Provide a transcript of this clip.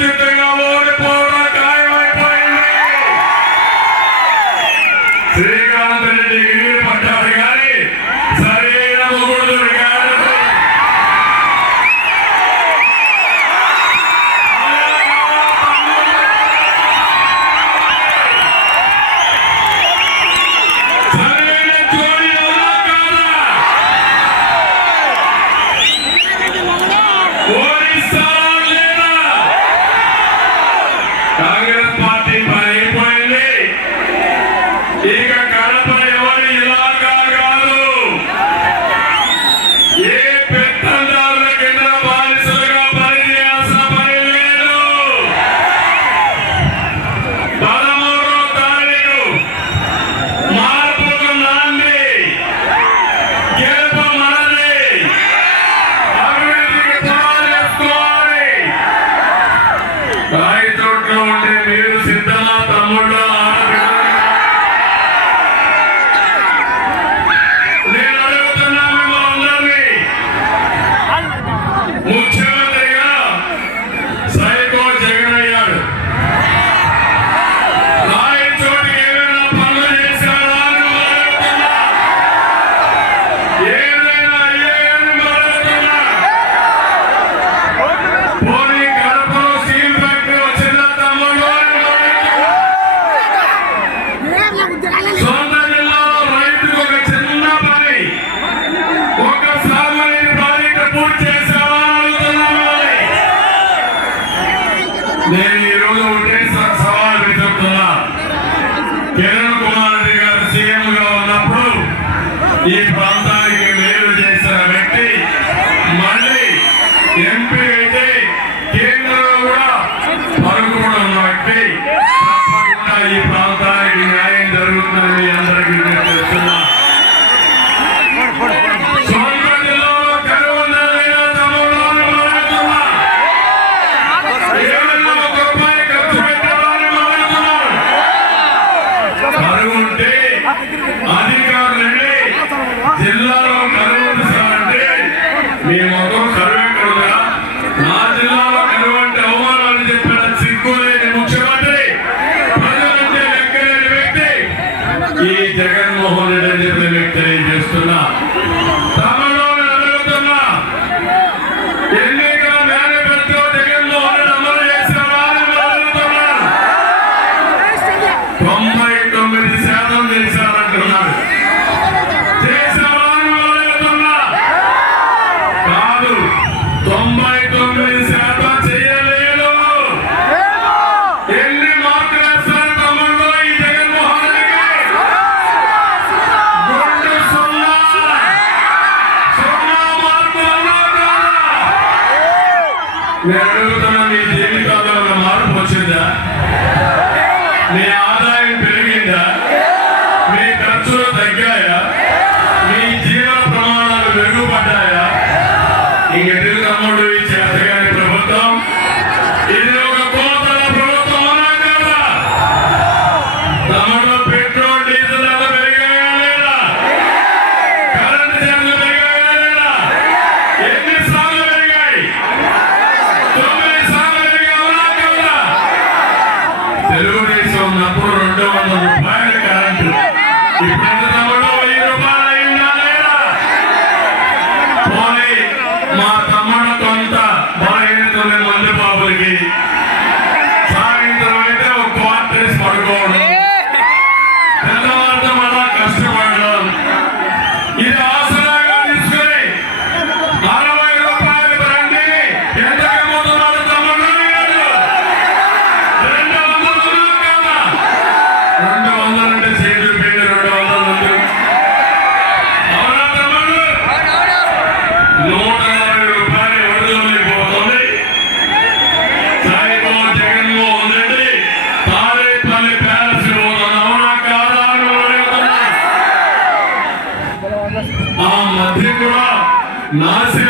సంకుచితంగా ఓడిపోవడం ఖాయమైపోయింది. శ్రీకాంత్ రెడ్డి గిరి పడ్డారు కానీ సరైన మొగుడు దొరికాడు. సరైన జోడి అవునా కాదా? ఓడిస్తారా లేదా? కాంగ్రెస్ పార్టీ పని అయిపోయింది. ఇక కడప ఎవరి ఇలాగా కాదు. ఏ పెత్తందారుల కింద బానిసలుగా పనిచేయాల్సిన పని లేదు. 13వ తారీఖు మార్పుకు నాంది. గెలుపు మనది. అభివృద్ధికి పునాది వేసుకోవాలి. రాయి చోట్ల ఉంటే మీరు సిద్ధమా తమ్ముళ్ళు? నేను అడుగుతున్నా మిమ్మల్ని అందరినీ. ముఖ్యమంత్రిగా సైకో జగన్ అయ్యాడు. రాయి చోటికి ఏమైనా పనులు చేశాడా అని అడుగుతున్నా. ఏదైనా అయ్యాయని అడుగుతున్నా. పోనీ కడపలో స్టీల్ ఫ్యాక్టరీ వచ్చిందా తమ్ముళ్ళు అని అడుగుతున్నా. సొంత జిల్లాలో రైతుకు ఒక చిన్న పని, ఒక సాగునీటి ప్రాజెక్టు పూర్తి చేశావా అని అడుగుతున్నా మిమ్మల్ని. నేను ఈరోజు ఒకటే సవాల్ విసురుతున్నా. కిరణ్ కుమార్ రెడ్డి గారు సీఎం గా ఉన్నప్పుడు ఈ ప్రాంతానికి మేలు చేసిన వ్యక్తి మళ్ళీ ఎంపీ అయితే కేంద్రంలో కూడా పలుకుబడి ఉన్న వ్యక్తి. తప్పకుండా ఈ ప్రాంతానికి న్యాయం జరుగుతుందని మీ అందరికీ నేను చెప్తున్నా. సొంత జిల్లాలో కరువు ఉందా లేదా తమ్ముళ్ళు అని అడుగుతున్నా. ఏమైనా ఒక రూపాయి ఖర్చు పెట్టారా అని అడుగుతున్నాను. కరువు ఉంటే అధికారులు వెళ్ళి జిల్లాలో కరువు ఉంది సార్ అంటే మీ మొత్తం కరువు ఎక్కడుందా? నా జిల్లాలో కరువు అంటే అవమానాలు చెప్పిన సిగ్గులేని ముఖ్యమంత్రి, ప్రజలంటే లెక్కలేని వ్యక్తి ఈ జగన్మోహన్ రెడ్డి అని చెప్పిన వ్యక్తి తెలియజేస్తున్నా. తమలోని అడుగుతున్నా. ఎన్నికల మేనిఫెస్టో జగన్మోహన్ రెడ్డి అమలు చేశారా అని అడుగుతున్నాను. 99% చేశారంటున్నాడు. చేశారా అని అడుగుతున్నా. కాదు, 99% చేయలేదు. ఎన్ని మార్కులు వేస్తారు తమ్ముళ్ళు ఈ జగన్మోహన్ రెడ్డికి? గుండు సున్నా. సున్నా మార్కులు అన్నా కాదా? నేను అడుగుతున్నా, మీ జీవితాల్లో ఉన్న మార్పు వచ్చిందా? మీ ఆదాయం పెరిగిందా? మీ ఖర్చులు తగ్గాయా? మీ జీవన ప్రమాణాలు మెరుగుపడ్డాయా? ఇంకెందుకు తమ్ముడు ఈ చేతగాని ప్రభుత్వం? ఇది ఒక కోతల ప్రభుత్వం అన్నా కదా? తమ్ముడు పెట్రోల్ డీజిల్ ధరలు పెరిగాయా లేదా? కరెంటు ఛార్జీలు పెరిగాయా లేదా? ఎన్నిసార్లు పెరిగాయి? 9 సార్లు పెరిగాయి అవునా కాదా? తెలుగుదేశం ఉన్నప్పుడు 200 రూపాయలు కరెంటు. ఇప్పుడు ఎంత తమ్ముడు? 1000 రూపాయలు అయిందా లేదా? పోనీ మా తమ్ముడు కొంత బాగా మంది బాబులకి సాయంత్రం అయితే ఒక క్వార్టర్స్ పడుకోవడం, పెద్దవాళ్ళతో మళ్ళా కష్టపడడం, ఇది ఆసరాగా తీసుకుని 60 రూపాయలు రండి ఎంతకు అమ్ముతున్నాడు తమ్ముడు? 200 కదా? 200 అంటే చేతులు పెట్టి 200 ఉంది. అవునా తమ్ముడు? 160 రూపాయలు ఎవరిలోకి పోతుంది. సైకో జగన్మోహన్ రెడ్డి తాడేపల్లి ప్యాలెస్ పోతుంది. అవునా కాదా అని అడుగుతున్నా. ఆ మధ్య కూడా నాశనం